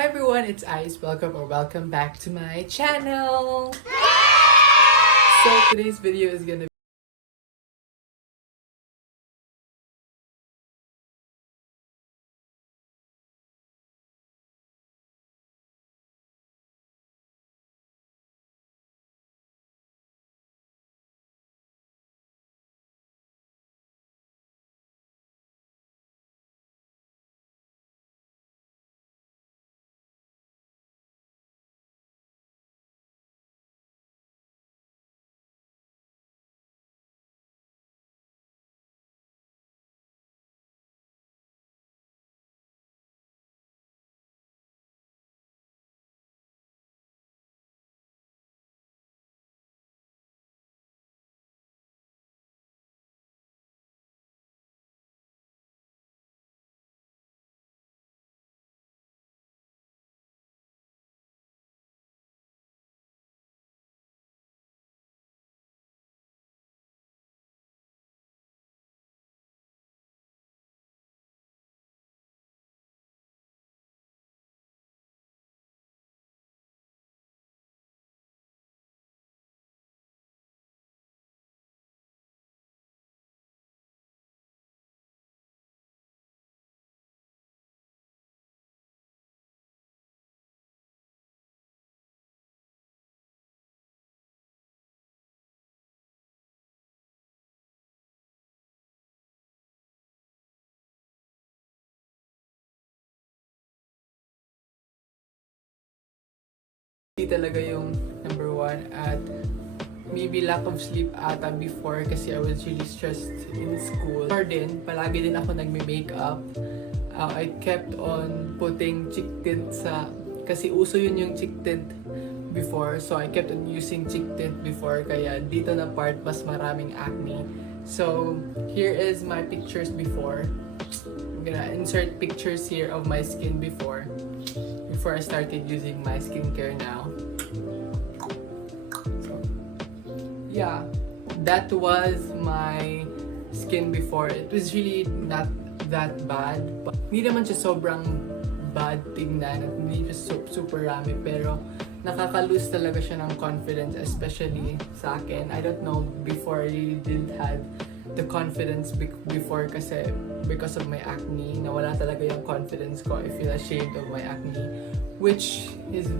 Hi everyone, it's Ice. Welcome back to my channel. So today's video is gonna talaga yung number one at maybe lack of sleep ata before kasi I was really stressed in school. Or din, palagi din ako nagme-makeup. I kept on putting cheek tint kasi uso yun yung cheek tint before. So I kept on using cheek tint before kaya dito na part mas maraming acne. So here is my pictures before. I'm gonna insert pictures here of my skin before I started using my skincare now. So, yeah, that was my skin before. It was really not that bad. Hindi naman siya sobrang bad tingnan at hindi siya super rami pero nakaka-lose talaga siya ng confidence, especially sa akin. I don't know, before I really didn't have the confidence before kasi because of my acne, nawala talaga yung confidence ko. I feel ashamed of my acne, which is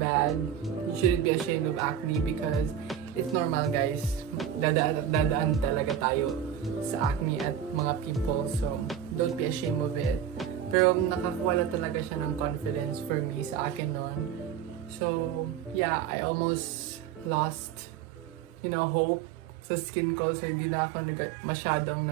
bad. You shouldn't be ashamed of acne because it's normal, guys. Dadaan talaga tayo sa acne at mga pimples, so don't be ashamed of it. Pero nakakawala talaga siya ng confidence for me sa akin noon. So yeah, I almost lost, hope sa skin ko, so hindi na ako masyadong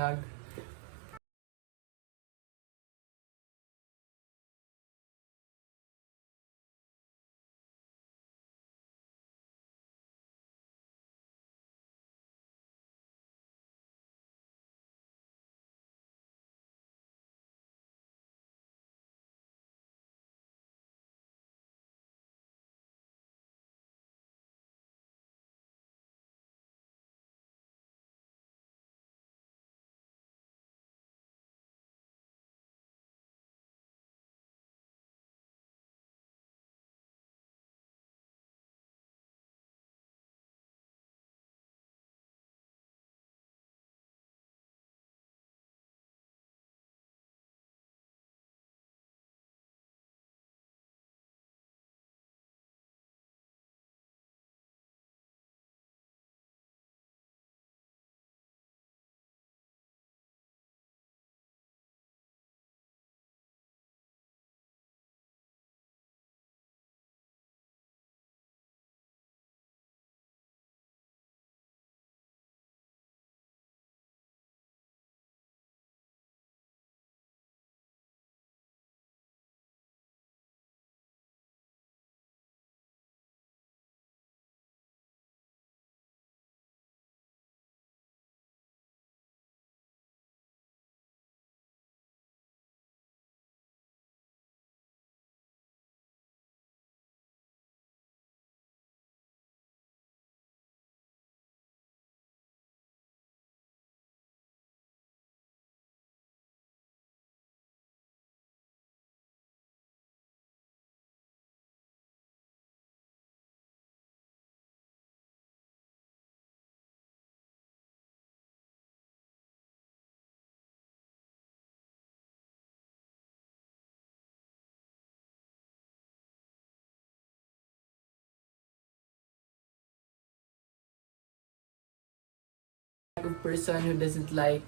Of person who doesn't like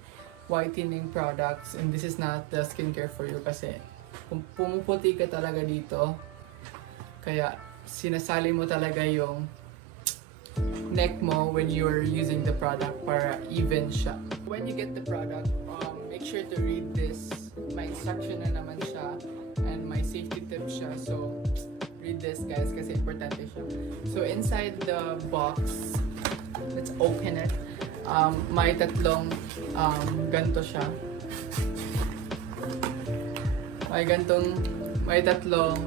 whitening products, and this is not the skincare for you kasi kung pumuputi ka talaga dito, kaya sinasali mo talaga yung neck mo when you're using the product para even siya. When you get the product, make sure to read this. May instruction na naman siya and may safety tips siya. So, read this guys kasi importante siya. So, inside the box, let's open it. May tatlong ganto siya. May tatlong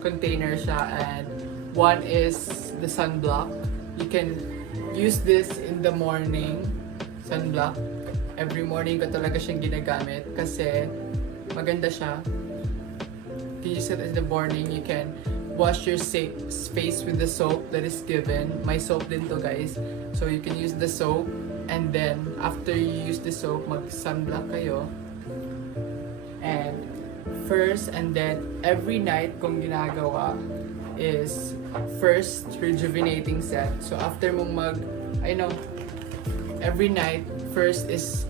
container siya, and one is the sunblock. You can use this in the morning, sunblock. Every morning ko talaga siyang ginagamit kasi maganda siya. You use it in the morning. You can wash your face with the soap that is given. May soap din to guys. So you can use the soap, and then after you use the soap, mag-sunblock kayo. And first, and then every night kung ginagawa is first rejuvenating set. So after mong every night, first is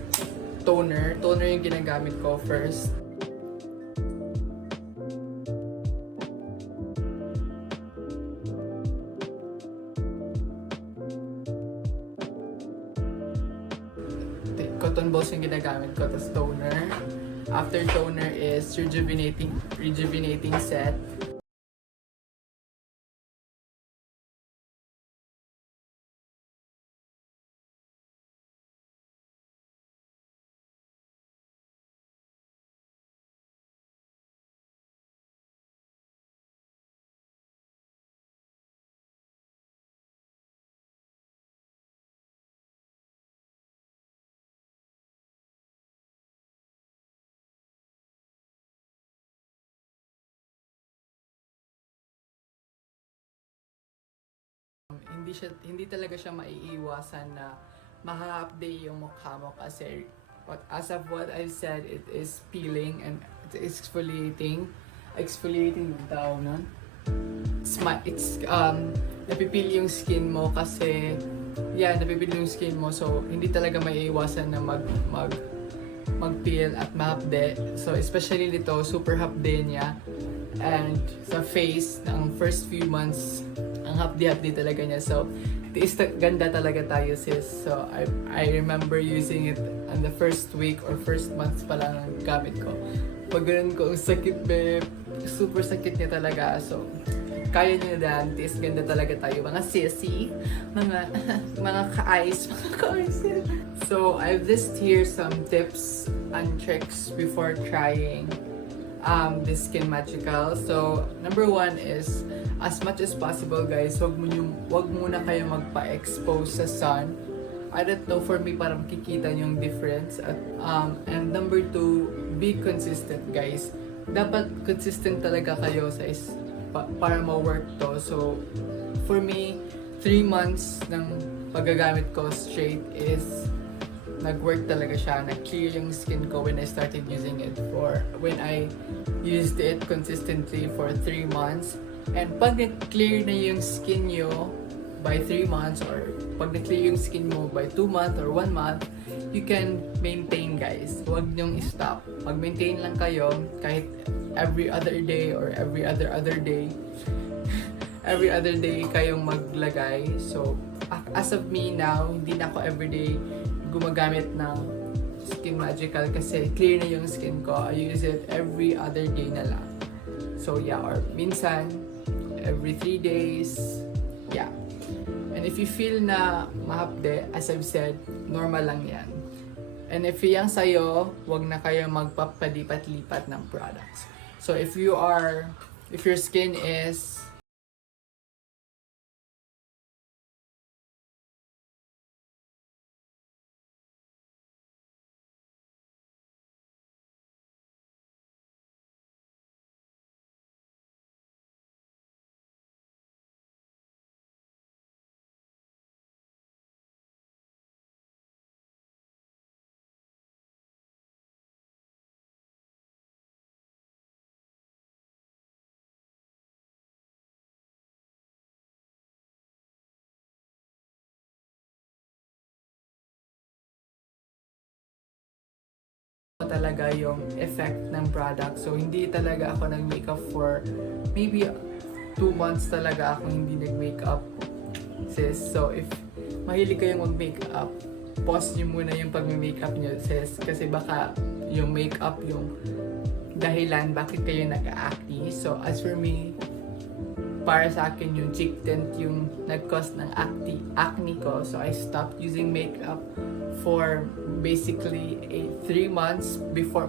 toner. Toner yung ginagamit ko first. Cotton balls yung ginagamit ko, tapos toner. After toner is rejuvenating set. Hindi talaga siya maiiwasan na maka-update yung mukha mo kasi as of what I've said, it is peeling and it's exfoliating yung tawag nun. It's napipil yung skin mo kasi napipil yung skin mo, so hindi talaga maiiwasan na mag-peel at ma-update. So especially dito, super hapde niya, and sa face ng first few months ang hapdi-hapdi talaga niya. So, ganda talaga tayo sis. So, I remember using it on the first week or first months pa lang ang gamit ko. Pag ganun ko, ang sakit babe. Super sakit niya talaga. So, kaya niyo na, ganda talaga tayo. Mga sissy, mga ka-eyes. So, I've listed here some tips and tricks before trying this Skin Magical. So, number one is, as much as possible guys, wag muna kayo magpa-expose sa sun. I don't know, for me parang kikita yung difference. And number two, be consistent guys. Dapat consistent talaga kayo para ma-work to. So, for me, 3 months ng paggagamit ko straight is nag-work talaga siya. Nag-clear yung skin ko when I started using it, when I used it consistently for 3 months. And pag na-clear na yung skin nyo by 3 months, or pag na-clear yung skin mo by 2 months or 1 month, you can maintain guys. Huwag nyong stop. Mag-maintain lang kayo kahit every other day or every other day. Every other day kayong maglagay. So, as of me now, hindi na ako everyday gumagamit ng Skin Magical kasi clear na yung skin ko. I use it every other day na lang. So, or minsan, every 3 days. And if you feel na mahapde, as I've said, normal lang yan. And if yung sa'yo, wag na kayo magpapalipat-lipat ng products. So if your skin is talaga yung effect ng product. So, hindi talaga ako nag-makeup for maybe 2 months talaga ako hindi nag-makeup, sis. So, if mahilig kayong mag-makeup, pause nyo muna yung pag-makeup nyo, sis. Kasi baka yung makeup yung dahilan bakit kayo nag-acne. So, as for me, para sa akin yung cheek tint yung nag-cause ng acne ko. So, I stopped using makeup for basically 3 months before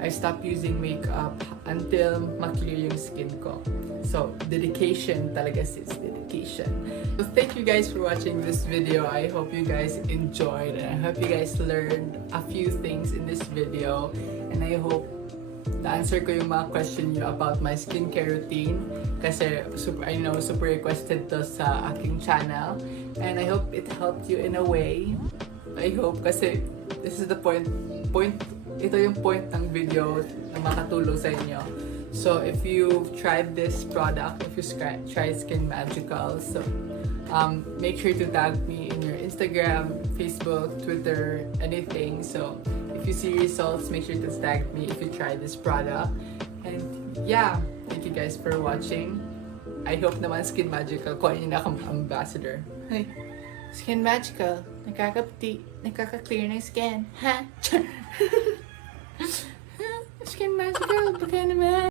I stopped using makeup until ma-clear yung skin ko. So, dedication talaga, sis. Dedication. So, thank you guys for watching this video. I hope you guys enjoyed and I hope you guys learned a few things in this video. And I hope na-answer ko yung mga question nyo about my skincare routine kasi I know super requested to sa aking channel and I hope it helped you in a way. I hope kasi this is the point ito yung point ng video na makatulong sa inyo. So if you tried this product, if you tried Skin Magical, so make sure to tag me in your Instagram, Facebook, Twitter, anything. So if you see results, make sure to tag me if you try this product. And yeah, thank you guys for watching. I hope naman Skin Magical ko yun akong ambassador. Hey, Skin Magical, nakaka-clear ng skin, ha? Skin Magical, baka naman.